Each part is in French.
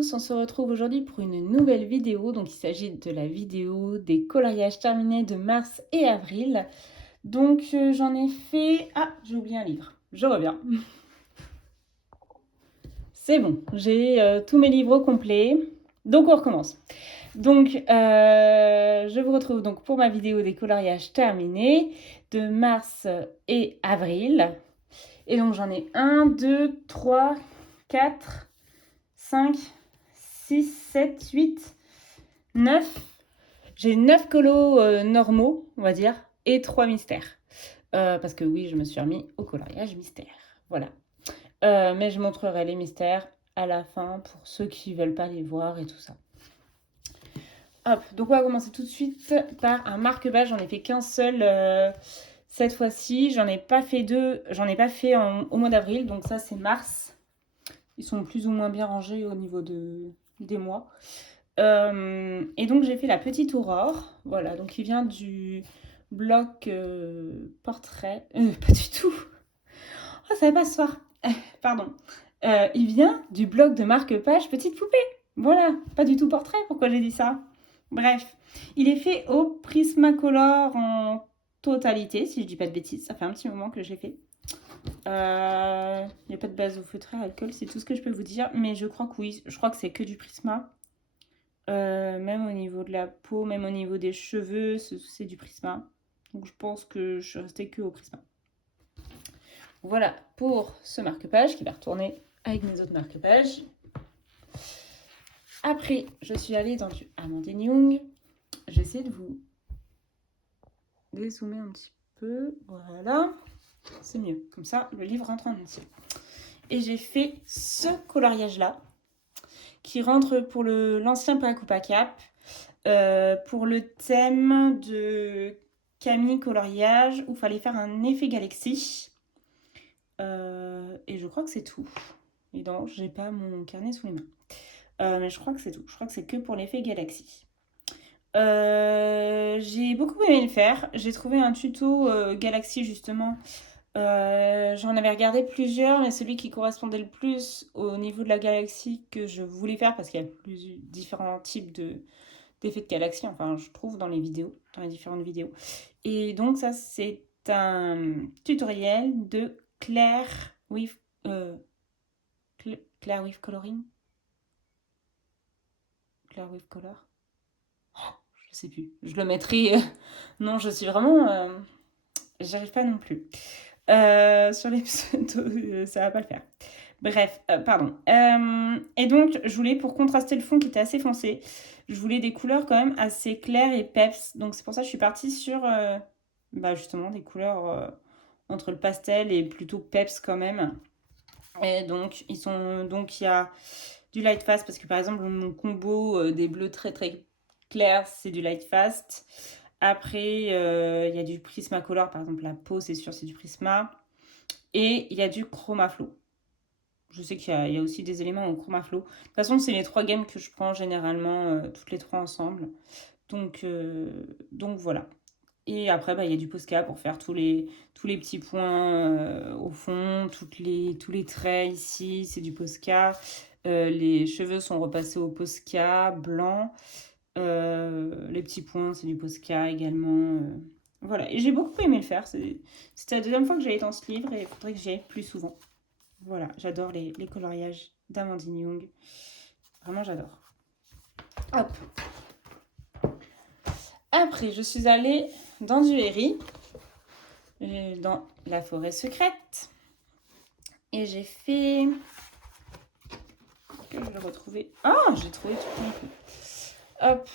tous, on se retrouve aujourd'hui pour une nouvelle vidéo. Donc il s'agit de la vidéo des coloriages terminés de mars et avril. Donc j'en ai fait... Ah, j'ai oublié un livre, je reviens. C'est bon, j'ai tous mes livres complets. Donc on recommence. Donc je vous retrouve donc pour ma vidéo des coloriages terminés de mars et avril. Et donc j'en ai 1, 2, 3, 4... 5, 6, 7, 8, 9. J'ai 9 colos normaux, on va dire, et 3 mystères. Parce que oui, je me suis remis au coloriage mystère. Voilà. Mais je montrerai les mystères à la fin pour ceux qui ne veulent pas les voir et tout ça. Hop, donc on va commencer tout de suite par un marque-page. J'en ai fait qu'un seul cette fois-ci. J'en ai pas fait deux. J'en ai pas fait au mois d'avril. Donc ça, c'est mars. Ils sont plus ou moins bien rangés au niveau des mois. Et donc j'ai fait la petite Aurore. Voilà, donc il vient du bloc portrait. Pas du tout. Oh, ça va pas ce soir. Pardon. Il vient du bloc de marque-page Petite Poupée. Voilà, pas du tout portrait. Pourquoi j'ai dit ça? Bref, il est fait au Prismacolor en totalité, si je dis pas de bêtises. Ça fait un petit moment que je l'ai fait. Il n'y a pas de base au feutré à alcool, c'est tout ce que je peux vous dire. Mais je crois que oui, je crois que c'est que du Prisma. Même au niveau de la peau, même au niveau des cheveux, c'est du Prisma. Donc je pense que je suis restée que au Prisma. Voilà pour ce marque-page qui va retourner avec mes autres marque-pages. Après, je suis allée dans du Amandine Young. J'essaie de vous dézoomer un petit peu. Voilà. C'est mieux. Comme ça, le livre rentre en entier. Et j'ai fait ce coloriage-là, qui rentre pour l'ancien Pack ou Pacap, pour le thème de Camille Coloriage, où il fallait faire un effet galaxie. Et je crois que c'est tout. Évidemment, je n'ai pas mon carnet sous les mains. Mais je crois que c'est tout. Je crois que c'est que pour l'effet galaxie. J'ai beaucoup aimé le faire. J'ai trouvé un tuto Galaxy justement. J'en avais regardé plusieurs, mais celui qui correspondait le plus au niveau de la galaxie que je voulais faire, parce qu'il y a différents types d'effets de galaxie, enfin je trouve dans les vidéos, dans les différentes vidéos. Et donc ça c'est un tutoriel de Claire with Claire with Coloring. Claire with Color. Je sais plus. Je le mettrai. Non, je suis vraiment. J'arrive pas non plus. Sur les pseudos, ça va pas le faire. Bref, pardon. Et donc, je voulais, pour contraster le fond qui était assez foncé, je voulais des couleurs quand même assez claires et peps. Donc, c'est pour ça que je suis partie sur justement des couleurs entre le pastel et plutôt peps quand même. Et donc, il y a du light fast parce que par exemple, mon combo des bleus très très clairs, c'est du light fast. Après, il y a du Prismacolor, par exemple la peau, c'est sûr, c'est du Prisma. Et il y a du Chromaflow. Je sais qu'il y a aussi des éléments au Chromaflow. De toute façon, c'est les trois gammes que je prends généralement, toutes les trois ensemble. Donc voilà. Et après, il y a du Posca pour faire tous les petits points au fond, tous les traits ici, c'est du Posca. Les cheveux sont repassés au Posca blanc. Les petits points, c'est du Posca également. Voilà, et j'ai beaucoup aimé le faire. C'était la deuxième fois que j'allais dans ce livre et il faudrait que j'y aille plus souvent. Voilà, j'adore les coloriages d'Amandine Young. Vraiment, j'adore. Hop. Après, je suis allée dans du Herry, dans la forêt secrète. Et j'ai fait... Que je vais le retrouver. Ah, j'ai trouvé tout d'un coup. Hop.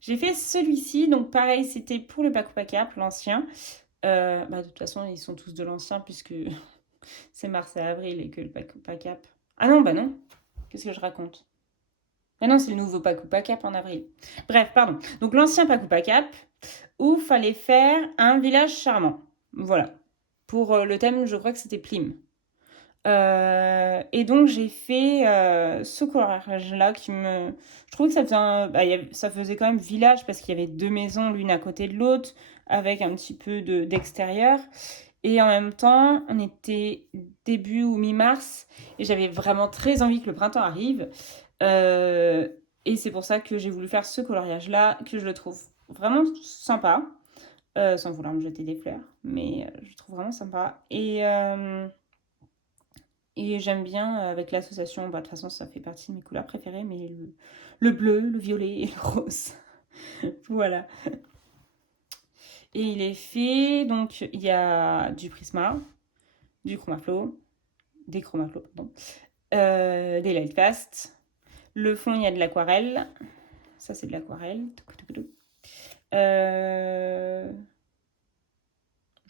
J'ai fait celui-ci, donc pareil, c'était pour le Pack ou Pacap, l'ancien. De toute façon, ils sont tous de l'ancien puisque c'est mars et avril et que le Pack ou Pacap. Ah non, bah non. Qu'est-ce que je raconte? Ah non, c'est le nouveau Pack ou Pacap en avril. Bref, pardon. Donc l'ancien Pack ou Pacap où fallait faire un village charmant. Voilà. Pour le thème, je crois que c'était Plim. Et donc j'ai fait ce coloriage-là qui me... Je trouvais que ça faisait, ça faisait quand même village parce qu'il y avait deux maisons l'une à côté de l'autre avec un petit peu d'extérieur. Et en même temps, on était début ou mi-mars et j'avais vraiment très envie que le printemps arrive. Euh, et c'est pour ça que j'ai voulu faire ce coloriage-là, que je le trouve vraiment sympa, sans vouloir me jeter des fleurs, mais je le trouve vraiment sympa. Et j'aime bien avec l'association, bah, de toute façon ça fait partie de mes couleurs préférées, mais le bleu, le violet et le rose. Voilà. Et il est fait, donc il y a du Prisma, du Chromaflow, des Chromaflow, pardon, des Lightfast. Le fond, il y a de l'aquarelle. Ça, c'est de l'aquarelle. Je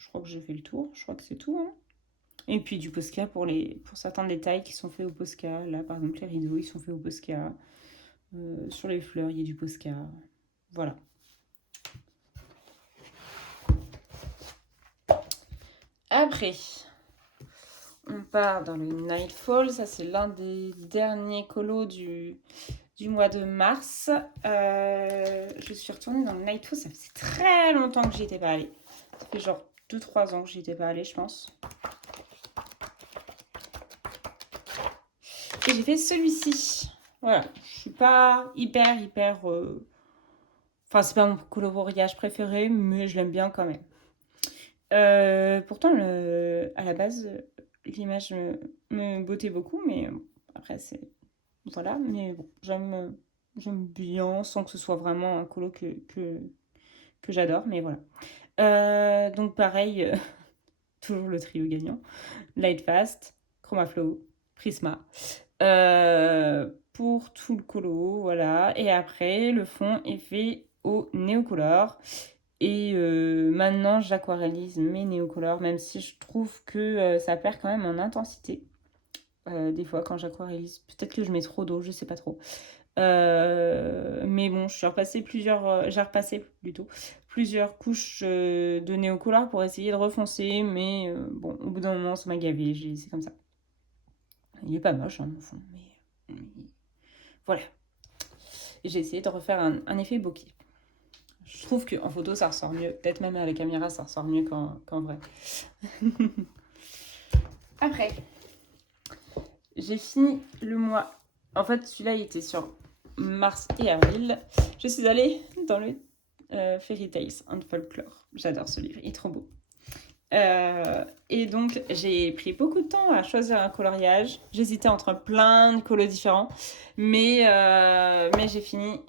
crois que j'ai fait le tour. Je crois que c'est tout, hein. Et puis du Posca pour certains détails qui sont faits au Posca. Là, par exemple, les rideaux, ils sont faits au Posca. Sur les fleurs, il y a du Posca. Voilà. Après, on part dans le Nightfall. Ça, c'est l'un des derniers colos du mois de mars. Je suis retournée dans le Nightfall. Ça faisait très longtemps que j'y étais pas allée. Ça fait genre 2-3 ans que j'y étais pas allée, je pense. Et j'ai fait celui-ci. Voilà. Je suis pas hyper... Enfin, c'est pas mon coloriage préféré, mais je l'aime bien quand même. Pourtant, à la base, l'image me bottait beaucoup, mais après, c'est... Voilà, mais bon, j'aime bien, sans que ce soit vraiment un colo que j'adore, mais voilà. Donc pareil, toujours le trio gagnant. Lightfast, Chromaflow, Prisma. Pour tout le colo, voilà. Et après, le fond est fait au Neocolor. Et maintenant, j'aquarellise mes néocolores, même si je trouve que ça perd quand même en intensité. Des fois, quand j'aquarellise, peut-être que je mets trop d'eau, je sais pas trop. Mais bon, j'ai repassé plutôt plusieurs couches de néocolore pour essayer de refoncer. Mais bon, au bout d'un moment, ça m'a gavé. C'est comme ça. Il est pas moche, hein, mon fond, mais voilà. Et j'ai essayé de refaire un effet bokeh. Je trouve qu'en photo, ça ressort mieux. Peut-être même à la caméra, ça ressort mieux qu'en vrai. Après, j'ai fini le mois. En fait, celui-là, il était sur mars et avril. Je suis allée dans le Fairy Tales and Folklore. J'adore ce livre, il est trop beau. Et donc, j'ai pris beaucoup de temps à choisir un coloriage. J'hésitais entre plein de colos différents. Mais j'ai fini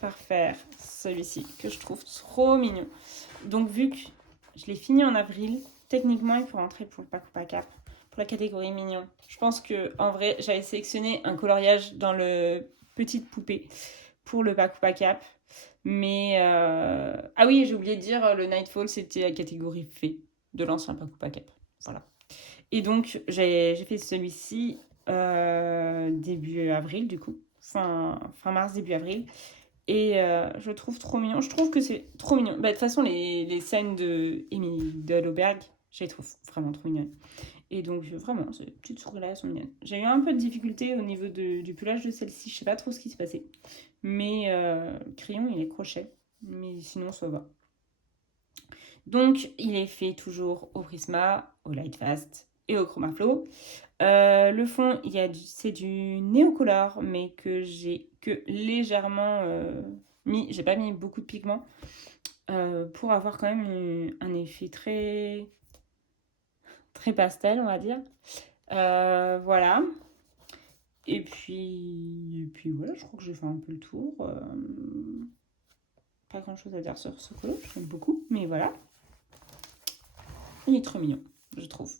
par faire celui-ci, que je trouve trop mignon. Donc, vu que je l'ai fini en avril, techniquement, il faut rentrer pour le Pack ou Pack Cap, pour la catégorie mignon. Je pense que en vrai, j'avais sélectionné un coloriage dans le petite poupée pour le Pack ou Pack Cap. Mais ah oui, j'ai oublié de dire, le Nightfall, c'était la catégorie fée de l'ancien Pack ou Pack Cap. Voilà. Et donc, j'ai fait celui-ci début avril, du coup. Fin mars, début avril. Et je le trouve trop mignon. Je trouve que c'est trop mignon. Bah, de toute façon, les scènes de Émilie de Loberg, je les trouve vraiment trop mignonnes. Et donc, vraiment, ces petites souris-là, elles sont mignonnes. J'ai eu un peu de difficulté au niveau du pelage de celle-ci. Je sais pas trop ce qui s'est passé. Mais le crayon, il est crochet. Mais sinon, ça va. Donc, il est fait toujours au Prisma, au Lightfast et au Chromaflow. Le fond, c'est du Neocolor, mais que j'ai que légèrement mis. J'ai pas mis beaucoup de pigments pour avoir quand même un effet très, très pastel, on va dire. Voilà. Et puis voilà, je crois que j'ai fait un peu le tour. Pas grand chose à dire sur ce colo, j'aime beaucoup, mais voilà. Il est trop mignon, je trouve.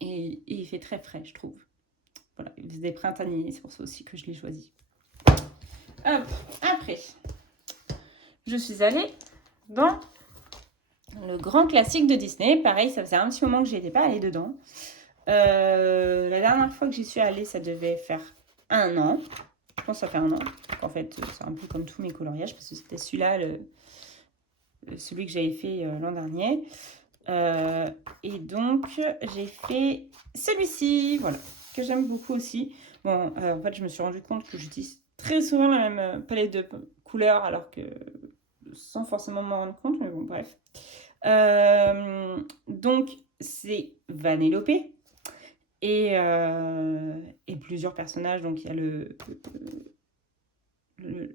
Et il fait très frais, je trouve. Voilà, il faisait printanier, c'est pour ça aussi que je l'ai choisi. Hop, après, je suis allée dans le grand classique de Disney. Pareil, ça faisait un petit moment que j'y étais pas allée dedans. La dernière fois que j'y suis allée, ça devait faire 1 an. Je pense que ça fait 1 an. En fait, c'est un peu comme tous mes coloriages, parce que c'était celui-là, celui que j'avais fait l'an dernier. Et donc, j'ai fait celui-ci, voilà, que j'aime beaucoup aussi. Bon, en fait, je me suis rendu compte que j'utilise très souvent la même palette de couleurs, alors que sans forcément m'en rendre compte, mais bon, bref. Donc, c'est Vanellope et plusieurs personnages. Donc, il y a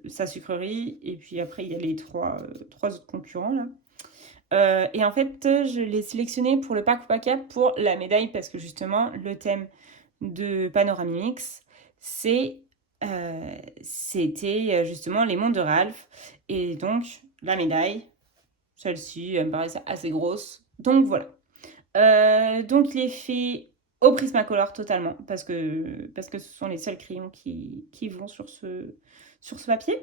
sa sucrerie et puis après, il y a les trois autres concurrents là. Et en fait, je l'ai sélectionné pour le pack Waka pour la médaille parce que justement, le thème de Panoramix, c'était justement les mondes de Ralph. Et donc, la médaille, celle-ci, elle me paraissait assez grosse. Donc voilà. Donc, il est fait au Prismacolor totalement parce que ce sont les seuls crayons qui vont sur ce papier.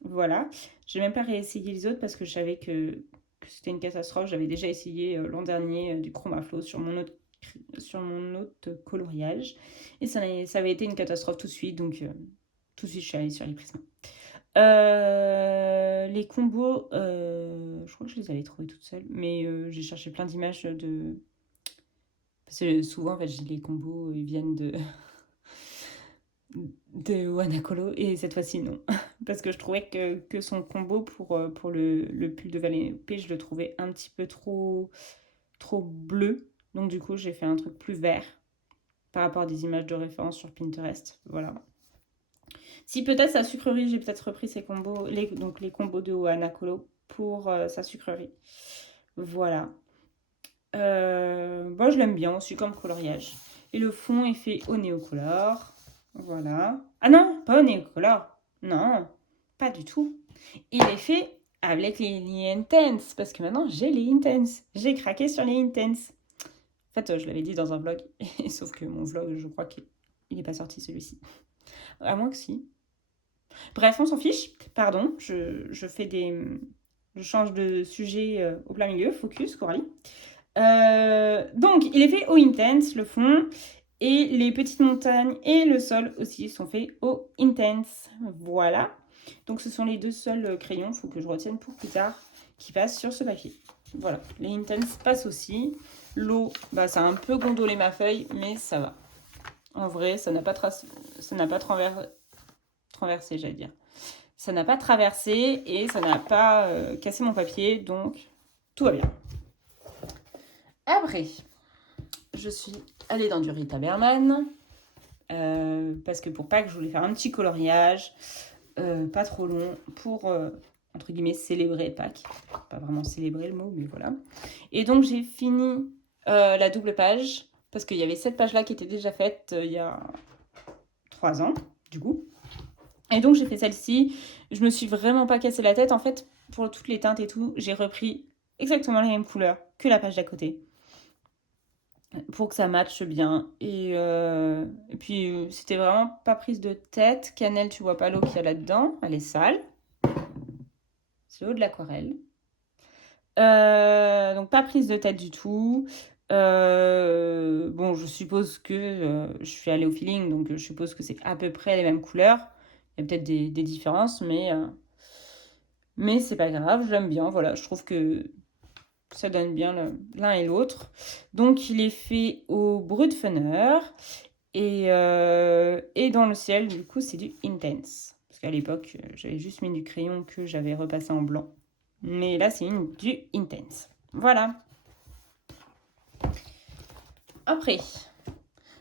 Voilà. Je n'ai même pas réessayé les autres parce que je savais que c'était une catastrophe. J'avais déjà essayé l'an dernier du Chromaflow sur mon autre coloriage. Et ça avait été une catastrophe tout de suite. Donc, tout de suite, je suis allée sur les prismes. Les combos, je crois que je les avais trouvés toutes seules. Mais j'ai cherché plein d'images de... Parce que souvent, en fait, les combos, ils viennent de Wanakolo. Et cette fois-ci, non. Parce que je trouvais que son combo pour le pull de Vanellope, je le trouvais un petit peu trop bleu. Donc du coup, j'ai fait un truc plus vert par rapport à des images de référence sur Pinterest. Voilà. Si peut-être sa sucrerie, j'ai peut-être repris ses combos, donc les combos de Wanakolo pour sa sucrerie. Voilà. Bon, je l'aime bien aussi comme coloriage. Et le fond est fait au néocolor. Voilà. Ah non, pas au néocolor. Non, pas du tout. Il est fait avec les Intense. Parce que maintenant, j'ai les Intense. J'ai craqué sur les Intense. En fait, je l'avais dit dans un vlog. Sauf que mon vlog, je crois qu'il n'est pas sorti celui-ci. À moins que si. Bref, on s'en fiche. Pardon, je fais des... Je change de sujet au plein milieu. Focus, Coralie. Donc, il est fait au Intense, le fond. Et les petites montagnes et le sol aussi sont faits au Intense. Voilà. Donc, ce sont les deux seuls crayons, il faut que je retienne pour plus tard, qui passent sur ce papier. Voilà. Les Intense passent aussi. L'eau, bah, ça a un peu gondolé ma feuille, mais ça va. En vrai, ça n'a pas traversé, j'allais dire. Ça n'a pas traversé et ça n'a pas cassé mon papier, donc tout va bien. Après, je suis allée dans du Rita Berman parce que pour Pâques, je voulais faire un petit coloriage, pas trop long, pour entre guillemets célébrer Pâques. Pas vraiment célébrer le mot, mais voilà. Et donc j'ai fini la double page parce qu'il y avait cette page-là qui était déjà faite il y a 3 ans, du coup. Et donc j'ai fait celle-ci. Je me suis vraiment pas cassé la tête. En fait, pour toutes les teintes et tout, j'ai repris exactement la même couleur que la page d'à côté pour que ça matche bien. Et puis, c'était vraiment pas prise de tête. Cannelle, tu vois pas l'eau qu'il y a là-dedans. Elle est sale. C'est l'eau de l'aquarelle. Donc, pas prise de tête du tout. Bon, je suppose que je suis allée au feeling, donc je suppose que c'est à peu près les mêmes couleurs. Il y a peut-être des différences, mais c'est pas grave, j'aime bien. Voilà, je trouve que ça donne bien l'un et l'autre. Donc, il est fait au Brutfunner. Et dans le ciel, du coup, c'est du Intense. Parce qu'à l'époque, j'avais juste mis du crayon que j'avais repassé en blanc. Mais là, c'est du Intense. Voilà. Après,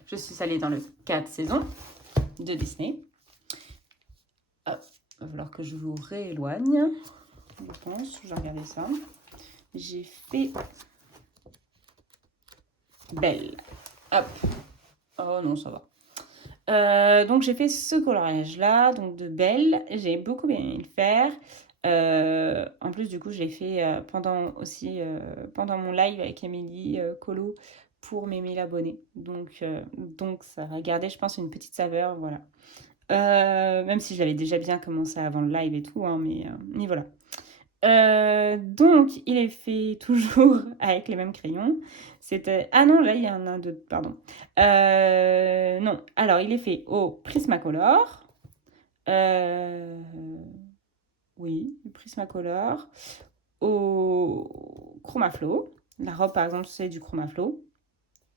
je suis allée dans le 4 saisons de Disney. Hop, il va falloir que je vous rééloigne. Je pense, je vais regarder ça. J'ai fait Belle. Hop. Oh non, ça va. Donc j'ai fait ce coloriage là, donc de Belle. J'ai beaucoup aimé le faire. En plus du coup je l'ai fait pendant mon live avec Émilie Colo pour mes 1000 abonnés. Donc ça va garder je pense une petite saveur, voilà. Même si j'avais déjà bien commencé avant le live et tout, hein, mais voilà. Donc, il est fait toujours avec les mêmes crayons. C'était... Ah non, là, il y en a un d'autre, pardon. Non, alors, il est fait au Prismacolor. Oui, le Prismacolor. Au Chromaflow. La robe, par exemple, c'est du Chromaflow.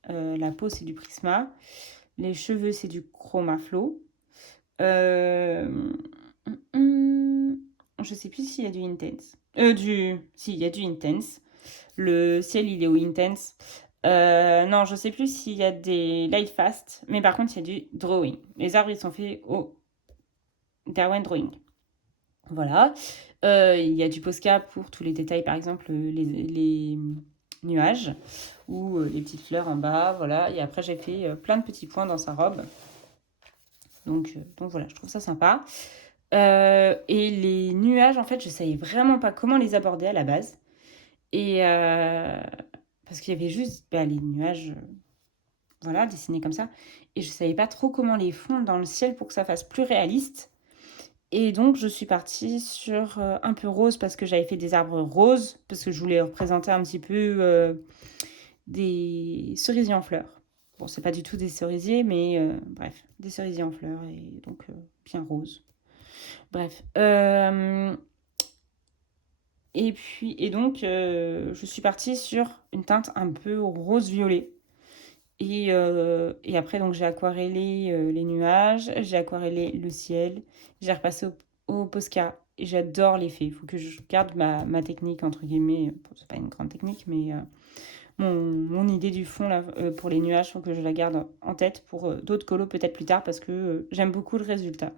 La peau, c'est du Prisma. Les cheveux, c'est du Chromaflow. Je sais plus s'il y a du Intense. Si, il y a du Intense. Le ciel, il est au intense. Non, je sais plus s'il y a des light fast, mais par contre, il y a du drawing. Les arbres, ils sont faits au Derwent Drawing. Voilà. Il y a du Posca pour tous les détails, par exemple, les nuages ou les petites fleurs en bas. Voilà. Et après, j'ai fait plein de petits points dans sa robe. Donc voilà, je trouve ça sympa. Et les nuages, en fait, je savais vraiment pas comment les aborder à la base. Et parce qu'il y avait juste les nuages, voilà, dessinés comme ça. Et je savais pas trop comment les fondre dans le ciel pour que ça fasse plus réaliste. Et donc, je suis partie sur un peu rose parce que j'avais fait des arbres roses, parce que je voulais représenter un petit peu des cerisiers en fleurs. Bon, c'est pas du tout des cerisiers, mais bref, des cerisiers en fleurs et donc bien rose. Bref. Et donc, je suis partie sur une teinte un peu rose-violet. Et après, donc, j'ai aquarellé les nuages, j'ai aquarellé le ciel, j'ai repassé au Posca. Et j'adore l'effet. Il faut que je garde ma technique, entre guillemets. Bon, c'est pas une grande technique, mais mon idée du fond là, pour les nuages, il faut que je la garde en tête pour d'autres colos peut-être plus tard parce que j'aime beaucoup le résultat.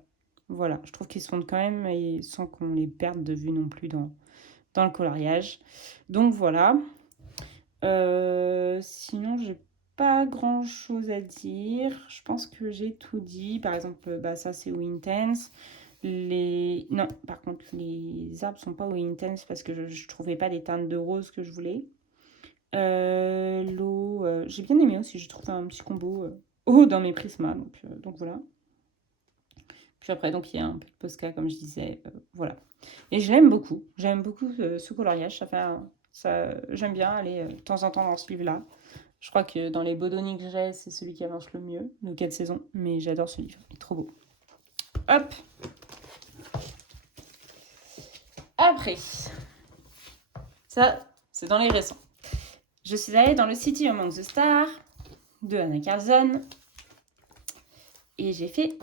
Voilà, je trouve qu'ils se fondent quand même et sans qu'on les perde de vue non plus dans le coloriage. Donc voilà. Sinon, j'ai pas grand chose à dire. Je pense que j'ai tout dit. Par exemple, ça c'est au Intense. Non, par contre, les arbres sont pas au Intense parce que je trouvais pas les teintes de rose que je voulais. L'eau, j'ai bien aimé aussi. J'ai trouvé un petit combo eau dans mes prismas. Donc voilà. Puis après, donc il y a un peu de Posca, comme je disais. Voilà. Et je l'aime beaucoup. J'aime beaucoup ce coloriage. J'aime bien aller de temps en temps dans ce livre-là. Je crois que dans les Bodoni que j'ai, c'est celui qui avance le mieux, de 4 saisons. Mais j'adore ce livre. Il est trop beau. Hop. Après, ça, c'est dans les récents. Je suis allée dans le City Among the Stars de Anna Carlson. Et j'ai fait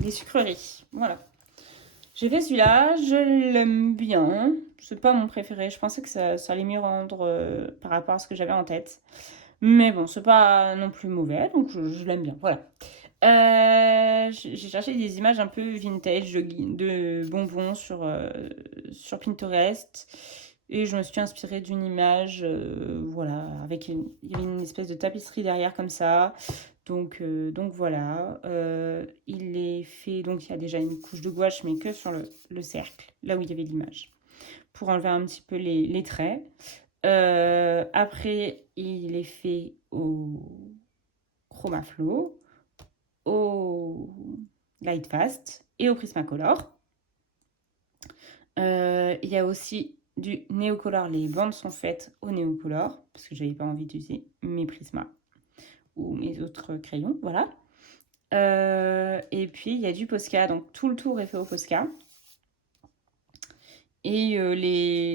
les sucreries. Voilà. J'ai fait celui-là, je l'aime bien. C'est pas mon préféré. Je pensais que ça allait mieux rendre par rapport à ce que j'avais en tête. Mais bon, c'est pas non plus mauvais, donc je l'aime bien. Voilà. J'ai cherché des images un peu vintage de bonbons sur Pinterest. Et je me suis inspirée d'une image, voilà, il y avait une espèce de tapisserie derrière comme ça. Donc voilà, il est fait, donc il y a déjà une couche de gouache, mais que sur le cercle, là où il y avait l'image, pour enlever un petit peu les traits. Après, il est fait au Chromaflow, au Lightfast et au Prismacolor. Il y a aussi du Neocolor. Les bandes sont faites au Neocolor parce que j'avais pas envie d'utiliser mes Prismas ou mes autres crayons, voilà. Et puis il y a du Posca, donc tout le tour est fait au Posca. Et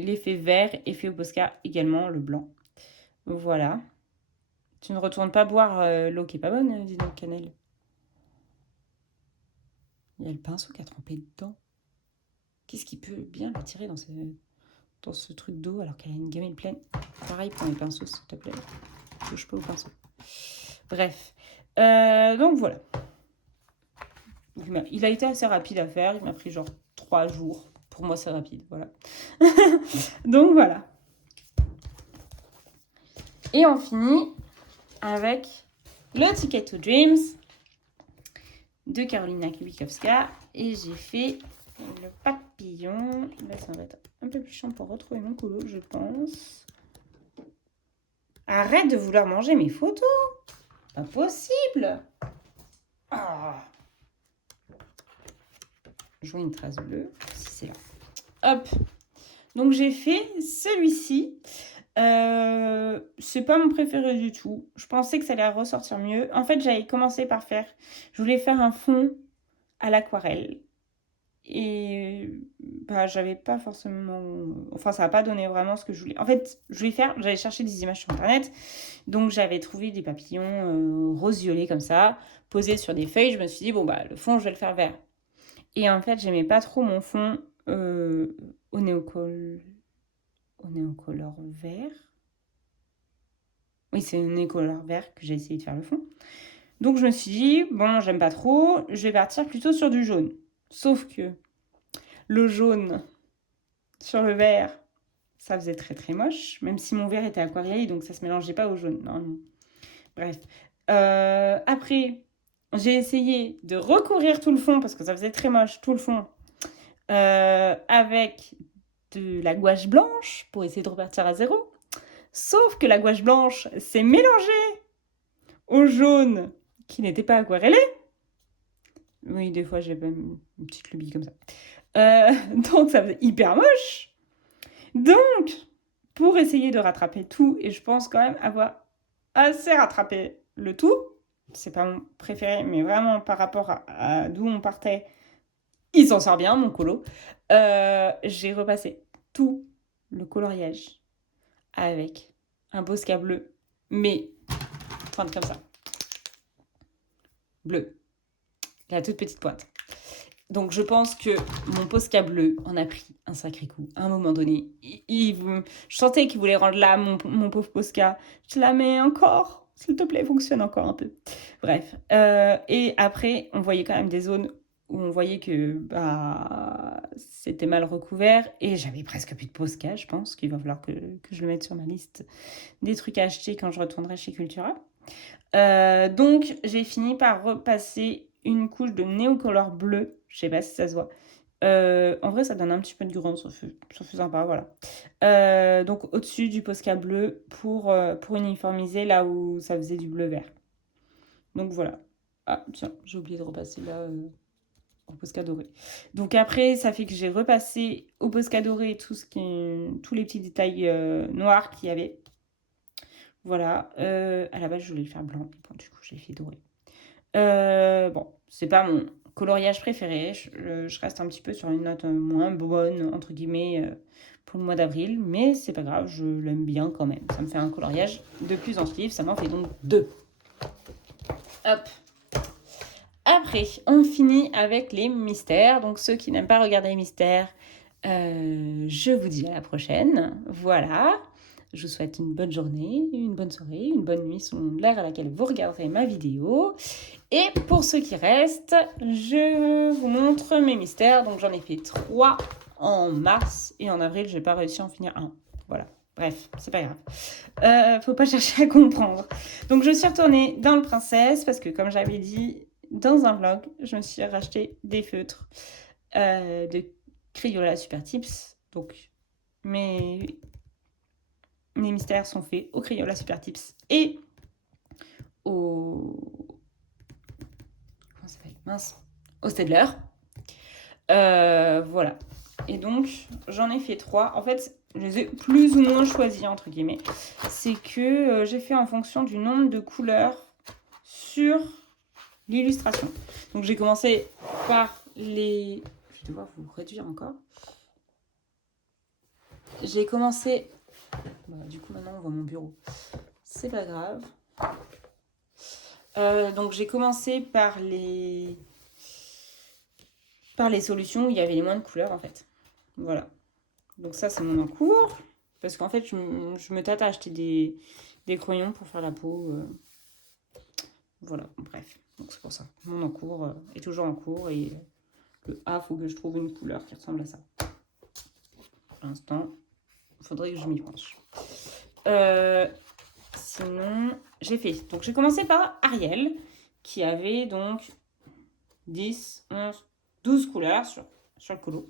l'effet vert est fait au Posca également, le blanc. Voilà. Tu ne retournes pas boire l'eau qui est pas bonne, dis donc, Cannelle. Il y a le pinceau qui a trempé dedans. Qu'est-ce qui peut bien l'attirer dans ce truc d'eau alors qu'elle a une gamelle pleine? Pareil pour mes pinceaux, s'il te plaît. Touche pas au pinceau. Bref. Donc voilà. Il a été assez rapide à faire. Il m'a pris genre 3 jours. Pour moi, c'est rapide. Voilà. Donc voilà. Et on finit avec le Ticket to Dreams de Karolina Kubikowska. Et j'ai fait le papillon. Là, ça va être un peu plus chiant pour retrouver mon colo, je pense. Arrête de vouloir manger mes photos. Pas possible. Ah. Je vois une trace bleue. Si c'est là. Hop. Donc j'ai fait celui-ci. C'est pas mon préféré du tout. Je pensais que ça allait ressortir mieux. En fait, j'avais commencé par je voulais faire un fond à l'aquarelle. Et j'avais pas forcément... Enfin, ça n'a pas donné vraiment ce que je voulais. En fait, j'avais cherché des images sur Internet. Donc, j'avais trouvé des papillons rose-violet comme ça, posés sur des feuilles. Je me suis dit, bon, le fond, je vais le faire vert. Et en fait, j'aimais pas trop mon fond au néocolor vert. Oui, c'est un néocolor vert que j'ai essayé de faire le fond. Donc je me suis dit, bon, j'aime pas trop, je vais partir plutôt sur du jaune. Sauf que le jaune sur le vert, ça faisait très très moche, même si mon vert était aquarellé, donc ça se mélangeait pas au jaune. Non, non. Bref. Après, j'ai essayé de recouvrir tout le fond, parce que ça faisait très moche, tout le fond, avec de la gouache blanche, pour essayer de repartir à zéro. Sauf que la gouache blanche s'est mélangée au jaune qui n'était pas aquarellé. Oui, des fois, j'ai même une petite lubie comme ça. Donc, ça faisait hyper moche. Donc, pour essayer de rattraper tout, et je pense quand même avoir assez rattrapé le tout, c'est pas mon préféré, mais vraiment par rapport à d'où on partait, il s'en sort bien, mon colo. J'ai repassé tout le coloriage avec un Posca bleu, mais pointe comme ça. Bleu. La toute petite pointe. Donc je pense que mon Posca bleu en a pris un sacré coup. À un moment donné, je sentais qu'il voulait rendre là mon pauvre Posca. Je la mets encore, s'il te plaît, fonctionne encore un peu. Bref. Et après, on voyait quand même des zones où on voyait que c'était mal recouvert. Et j'avais presque plus de Posca, je pense qu'il va falloir que je le mette sur ma liste des trucs à acheter quand je retournerai chez Cultura. Donc j'ai fini par repasser une couche de néocolor bleu. Je sais pas si ça se voit. En vrai, ça donne un petit peu de grain, ça fait sympa, voilà. Donc au-dessus du Posca bleu pour uniformiser là où ça faisait du bleu vert. Donc voilà. Ah tiens, j'ai oublié de repasser là au Posca doré. Donc après, ça fait que j'ai repassé au Posca doré tous les petits détails noirs qu'il y avait. Voilà. À la base, je voulais le faire blanc. Bon, du coup, j'ai fait doré. Bon, c'est pas mon coloriage préféré. Je reste un petit peu sur une note moins bonne, entre guillemets, pour le mois d'avril. Mais c'est pas grave, je l'aime bien quand même. Ça me fait un coloriage de plus en ce livre. Ça m'en fait donc 2. Hop. Après, on finit avec les mystères. Donc, ceux qui n'aiment pas regarder les mystères, je vous dis à la prochaine. Voilà. Je vous souhaite une bonne journée, une bonne soirée, une bonne nuit selon l'heure à laquelle vous regarderez ma vidéo. Et pour ceux qui restent, je vous montre mes mystères. Donc j'en ai fait 3 en mars et en avril, j'ai pas réussi à en finir un. Voilà. Bref, c'est pas grave. Faut pas chercher à comprendre. Donc je suis retournée dans le Princesse parce que comme j'avais dit dans un vlog, je me suis racheté des feutres de Crayola Super Tips. Donc mes mystères sont faits au Crayola Super Tips et au... Comment ça s'appelle ? Mince. Au Staedtler. Voilà. Et donc, j'en ai fait 3. En fait, je les ai plus ou moins choisis, entre guillemets. C'est que j'ai fait en fonction du nombre de couleurs sur l'illustration. Donc, j'ai commencé par les... Je vais devoir vous réduire encore. J'ai commencé... du coup, maintenant, on voit mon bureau. C'est pas grave. Donc, j'ai commencé par les solutions où il y avait les moins de couleurs, en fait. Voilà. Donc ça, c'est mon encours. Parce qu'en fait, je me tâte à acheter des crayons pour faire la peau. Voilà, bref. Donc c'est pour ça. Mon encours est toujours en cours. Et le A, il faut que je trouve une couleur qui ressemble à ça. Pour l'instant, il faudrait que je m'y penche. Sinon, j'ai fait... Donc j'ai commencé par Ariel, qui avait donc 10, 11, 12 couleurs sur le colo.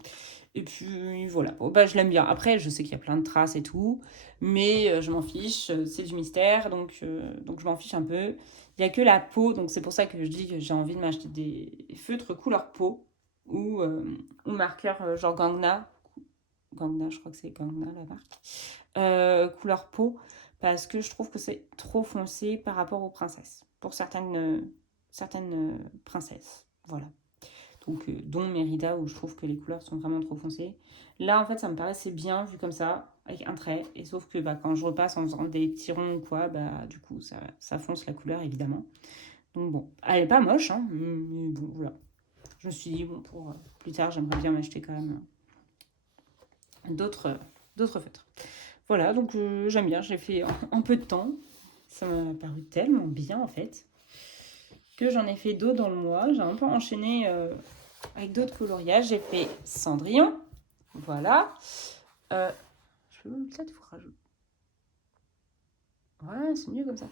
Et puis voilà, bon, je l'aime bien. Après, je sais qu'il y a plein de traces et tout, mais je m'en fiche, c'est du mystère, donc je m'en fiche un peu. Il n'y a que la peau, donc c'est pour ça que je dis que j'ai envie de m'acheter des feutres couleur peau ou marqueurs genre Gangna. Gangna, je crois que c'est Gangna la marque. Couleur peau, parce que je trouve que c'est trop foncé par rapport aux princesses. Pour certaines princesses, voilà. Donc, dont Mérida, où je trouve que les couleurs sont vraiment trop foncées. Là, en fait, ça me paraissait bien vu comme ça, avec un trait. Et sauf que quand je repasse en faisant des petits ronds ou quoi, du coup, ça fonce la couleur, évidemment. Donc bon, elle est pas moche, hein, mais bon, voilà. je me suis dit, bon, pour plus tard, j'aimerais bien m'acheter quand même d'autres feutres. Voilà, donc j'aime bien, j'ai fait en peu de temps. Ça m'a paru tellement bien en fait que j'en ai fait d'autres dans le mois. J'ai un peu enchaîné avec d'autres coloriages. J'ai fait Cendrillon, voilà. Je peux peut-être vous rajouter. Voilà, c'est mieux comme ça.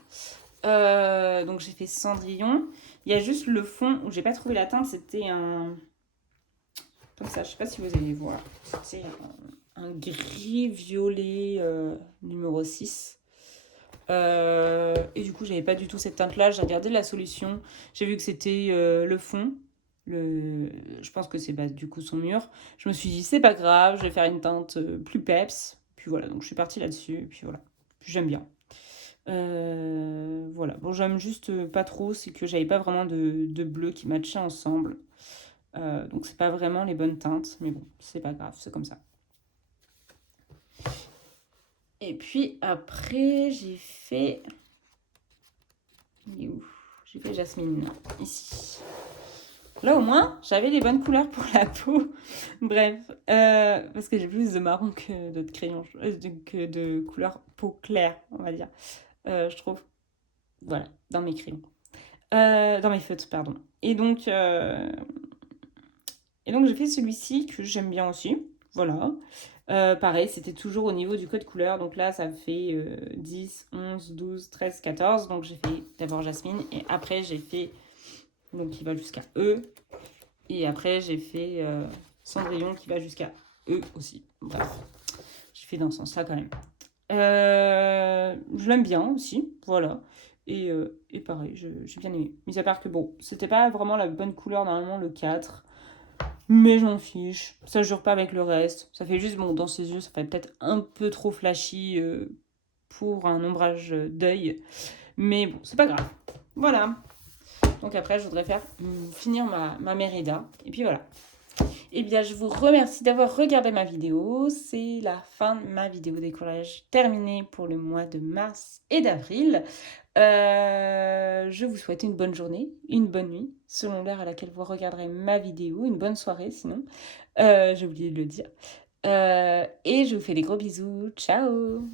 Donc j'ai fait Cendrillon. Il y a juste le fond où j'ai pas trouvé la teinte, c'était un... Comme ça, je sais pas si vous allez voir. C'était un gris violet numéro 6. Et du coup, j'avais pas du tout cette teinte-là. J'ai regardé la solution. J'ai vu que c'était le fond. Je pense que c'est du coup son mur. Je me suis dit, c'est pas grave, je vais faire une teinte plus peps. Puis voilà, donc je suis partie là-dessus. Et puis voilà, puis j'aime bien. Voilà, bon, j'aime juste pas trop, c'est que j'avais pas vraiment de bleu qui matchait ensemble. Donc c'est pas vraiment les bonnes teintes, mais bon, c'est pas grave, c'est comme ça. Et puis après, j'ai fait... Il est où? J'ai fait Jasmine, ici. Là, au moins, j'avais les bonnes couleurs pour la peau. Bref, parce que j'ai plus de marron que d'autres crayons, que de couleur peau claire, on va dire, je trouve. Voilà, dans mes crayons. Dans mes feutres, pardon. Et donc j'ai fait celui-ci que j'aime bien aussi. Voilà. Pareil, c'était toujours au niveau du code couleur. Donc là, ça fait 10, 11, 12, 13, 14. Donc j'ai fait d'abord Jasmine et après j'ai fait, donc qui va jusqu'à E. Et après j'ai fait Cendrillon qui va jusqu'à E aussi. Bref, j'ai fait dans ce sens-là quand même. Je l'aime bien aussi, voilà. Et pareil, j'ai bien aimé. Mis à part que bon, c'était pas vraiment la bonne couleur normalement le 4. Mais j'en fiche. Ça jure pas avec le reste. Ça fait juste, bon, dans ses yeux, ça fait peut-être un peu trop flashy pour un ombrage d'œil. Mais bon, c'est pas grave. Voilà. Donc après, je voudrais finir ma Mérida. Et puis voilà. Eh bien, je vous remercie d'avoir regardé ma vidéo. C'est la fin de ma vidéo décollage terminée pour le mois de mars et d'avril. Je vous souhaite une bonne journée, une bonne nuit, selon l'heure à laquelle vous regarderez ma vidéo, une bonne soirée sinon. J'ai oublié de le dire. Et je vous fais des gros bisous. Ciao!